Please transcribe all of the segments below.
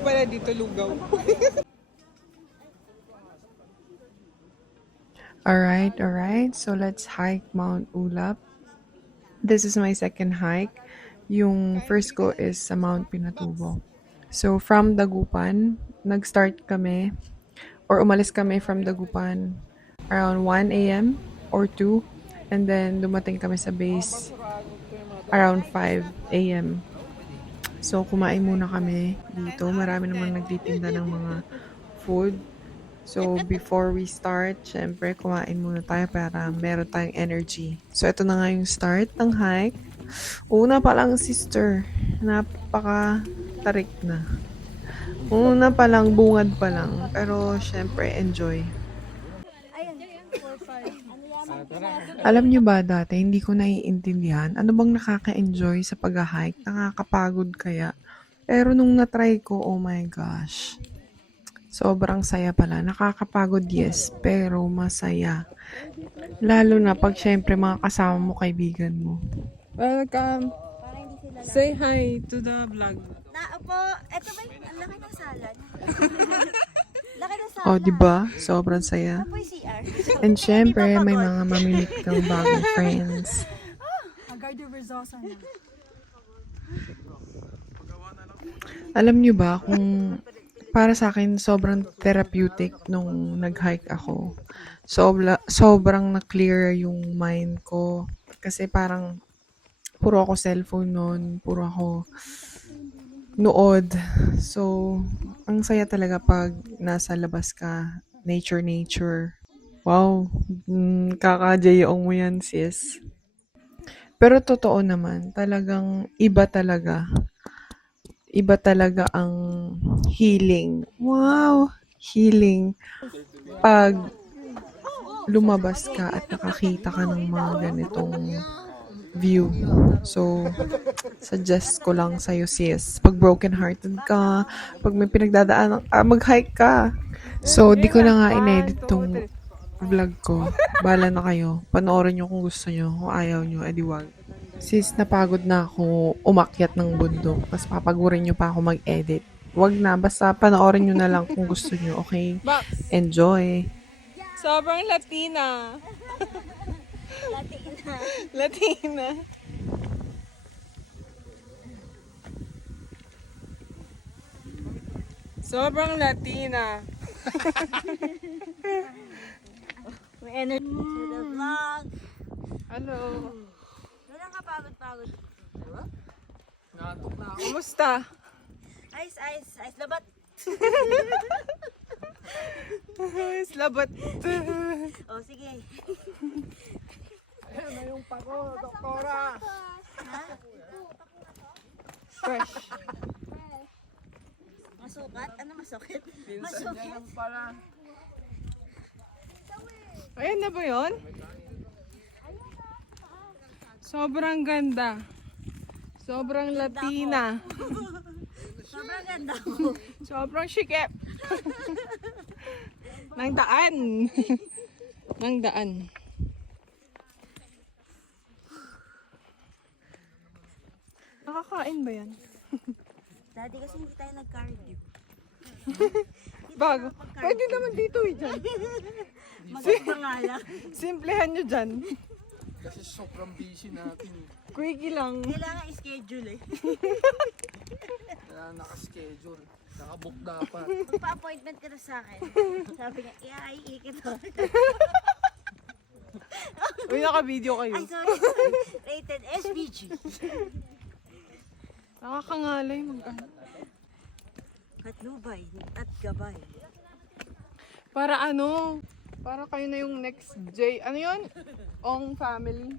pala dito, lugaw. Alright. So let's hike Mount Ulap. This is my second hike. Yung first ko is sa Mount Pinatubo. So from Dagupan, nag-start kami or umalis kami from Dagupan around 1 a.m. or 2, and then dumating kami sa base around 5 a.m. So kumain muna kami dito. Marami namang nagtitinda ng mga food. So, before we start, syempre, kumain muna tayo para meron tayong energy. So, ito na nga yung start ng hike. Una pa lang, sister, napaka-tarik na. Una pa lang, bungad pa lang. Pero, syempre, enjoy. Alam nyo ba dati, hindi ko naiintindihan ano bang nakaka-enjoy sa pag-hike? Nakakapagod kaya? Pero nung na-try ko, oh my gosh. Sobrang saya pala. Nakakapagod, yes, pero masaya. Lalo na pag syempre mga kasama mo, kaibigan mo. Welcome. Say hi to the vlog. Opo, eto ba yung ang laki ng salad? Laki ng salad. Oh, di ba? Sobrang saya. Apo yung CR. And syempre, may mga mamimit kang bagong friends. Agardo Verzosa na. Alam nyo ba kung para sa akin sobrang therapeutic nung nag-hike ako. Sobrang na-clear yung mind ko. Kasi parang puro ako cellphone noon, puro ako nood. So, ang saya talaga pag nasa labas ka, nature. Wow, kaka-JO mo yan, sis. Pero totoo naman, talagang iba talaga. Iba talaga ang healing. Wow! Healing. Pag lumabas ka at nakakita ka ng mga ganitong view. So, suggest ko lang sa'yo, sis. Pag broken-hearted ka, pag may pinagdadaan, mag-hike ka. So, di ko na nga in-edit tong vlog ko. Bala na kayo. Panoorin nyo kung gusto nyo. Kung ayaw nyo, edi wag. Sis, napagod na ako umakyat ng bundok. Tapos papagurin nyo pa ako mag-edit. Wag na, basta panoorin nyo na lang kung gusto nyo, okay? Enjoy! Sobrang Latina! Latina! Sobrang Latina! May energy to the vlog. Hello! Walang kapagod-pagod. Natok na ako. Kumusta? Ice, labat. Slabat. O, sige. Ayan na yung pako, doktora. Fresh. Masukat? Ano masukit? Masukit? Ayan na ba yun? Sobrang ganda. Sobrang Latina. Sobrang ganda ko. Sobrang shikep. Nang daan. Nang daan. Nakakain ba yan? Dati kasi hindi tayo nag-cardio. Bago. Pwede naman dito eh dyan. Maganda nga lang. Simplehan nyo dyan. Kasi sobrang busy natin. Quickie lang. Kailangan i-schedule eh. Kaya naka-schedule. Naka-book dapat. Magpa-appointment ka na sa akin. Sabi niya, iikit ako. Uy, naka-video kayo. Ay, sorry. Rated SPG. Nakakangalay magkano. Katnubay at gabay. Para ano? Para kayo na yung next J. Ano yun? Ong family.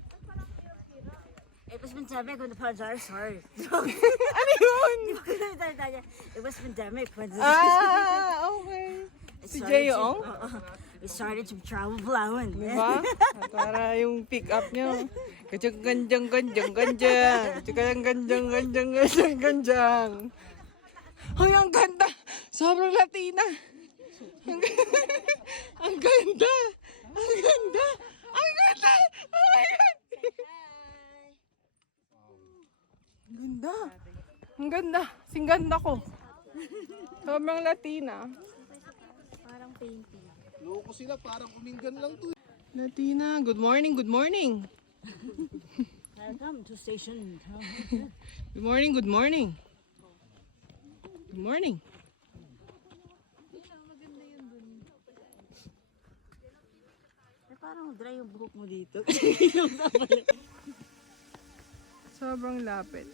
It was pandemic when the pandemic started. Ano yun? It was pandemic when the Okay. Si J. Ong? We started to travel Palawan. Diba? Para yung pick up nyo. Ganjang. Ay, ang ganda! Sobrang Latina! Ang ganda! Ang ganda! Ang ganda! Oh my God! Ang ganda! Ang ganda! Sing ganda ko! Sobrang Latina. Parang painting. Loko sila, parang kuminggan lang to. Latina, good morning, good morning. Welcome to station. Good morning, good morning. Good morning. Parang dry yung buhok mo dito. Sobrang lapit.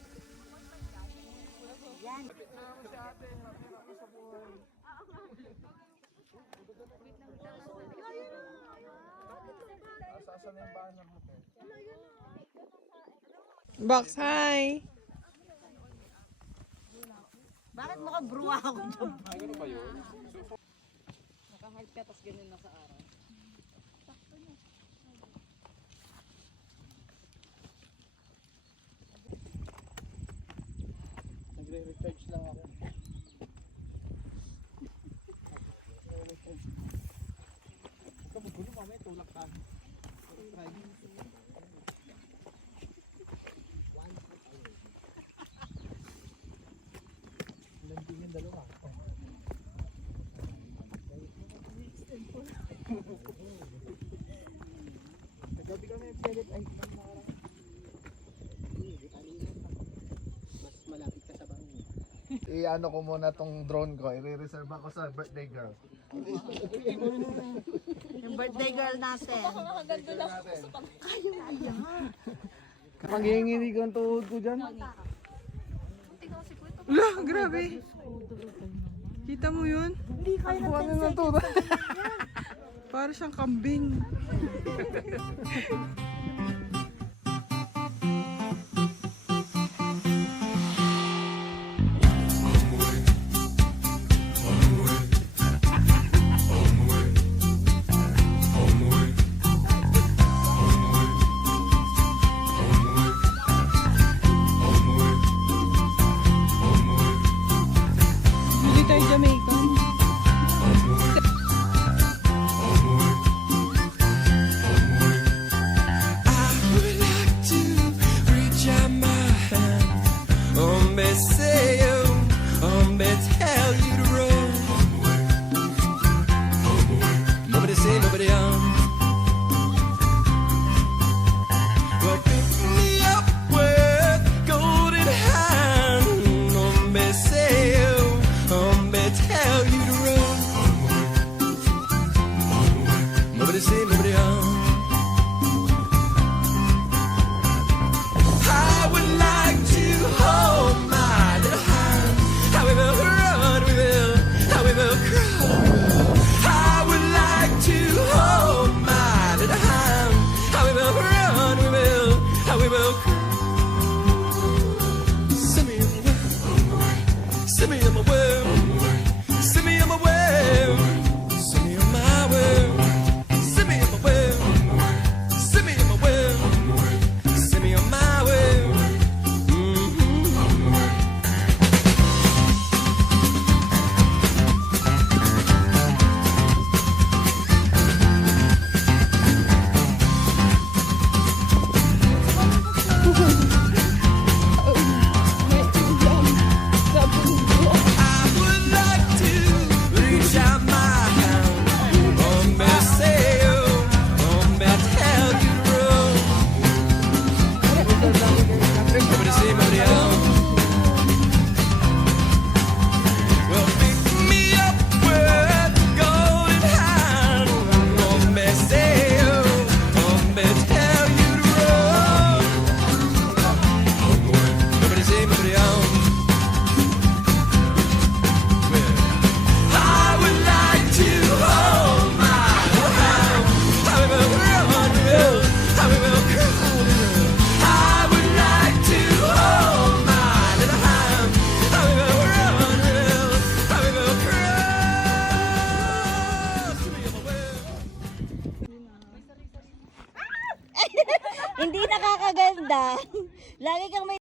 Saan na yung bahan ng hotel? Box, hi! Bakit mo ka bruwa ako dyan? Nagre-recharge lang ako. Ikaw magulo mamaya, tulak ka. Landingin dalawa. Nagabi kami pilit ay mas malapit ka sa bangin. I-ano ko muna tong drone ko, i-reserve ako sa birthday girl. Yung birthday girl natin. Kapag hihingi ko ang tuhod ko dyan. Wala, grabe. Kita mo yun? Hindi kaya ng 10 seconds. Para siyang kambing.